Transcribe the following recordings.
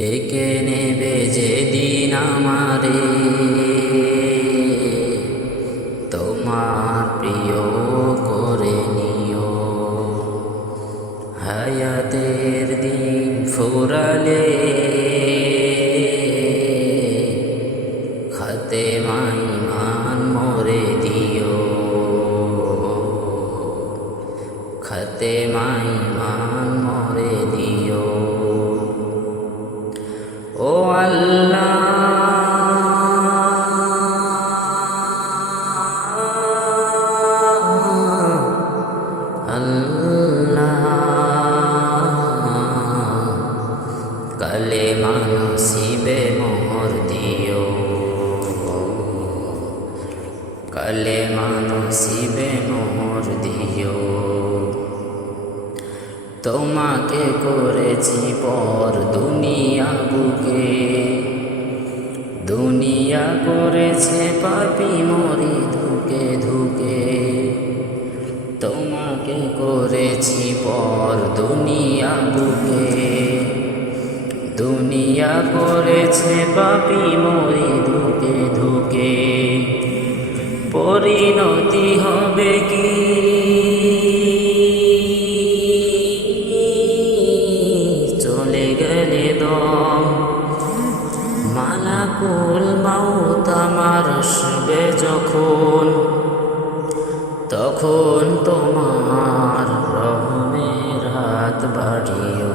ডেকে নেবে যেদিন আমারে তোমার প্রিয় করে নিও। হায়াতের দিন ফুরালে খাতেমায় ইমান মোরে দিও। খাতেমায় ইমান মোরে দিও। ও আল্লাহ, আল্লাহ, কালেমা নসিবে মোহর দিও। কালেমা নসিবে মোহর দিও। তোমাকে করেছি পর দুনিয়া বুকে, দুনিয়া করেছে পাপী মরি ধুকে ধুকে। তোমাকে করেছি পর দুনিয়া বুকে, দুনিয়া করেছে পাপী মরি ধুকে ধুকে। পরিণতি হবে কি চলে গেলে দম, মালাকুল মাউত আমার আসবে যখন, তখন তোমার রহমের হাত বাড়িও।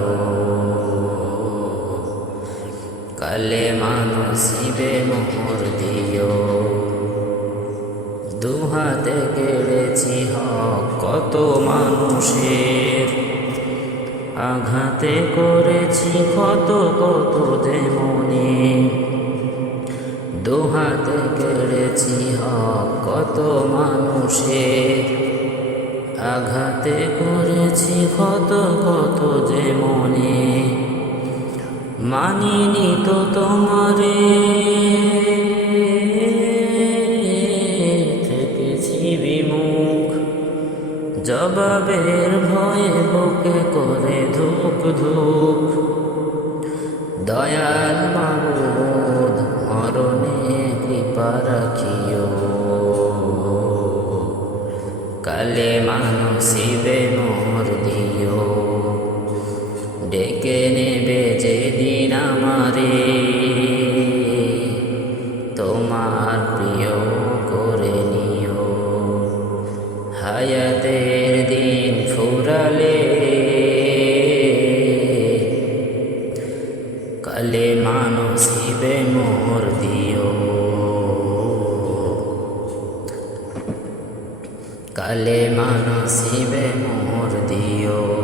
কালেমা নসিবে মোহর দিও। দুহাতে কেড়েছি হক কত মানুষের, আঘাতে করেছি কত কত যে মনে। দুহাতে কেড়েছি হক কত মানুষের, আঘাতে করেছি কত কত যে মনে। মানিনি তো তোমারে, থেকেছি বিমুখ, জবাবের ভয়ে বুকে করে ধুক ধুক। দয়াল মাবুদ মরণে কৃপা রাখিও। কালেমা নসিবে মোর দিও। ডেকে নেবে যেদিন আমারে তোমার প্রিয় করে নিও। হায়াতের দিন ফুরালে কালেমা নসিবে মোর দিও। কালেমা নসিবে মোর দিও।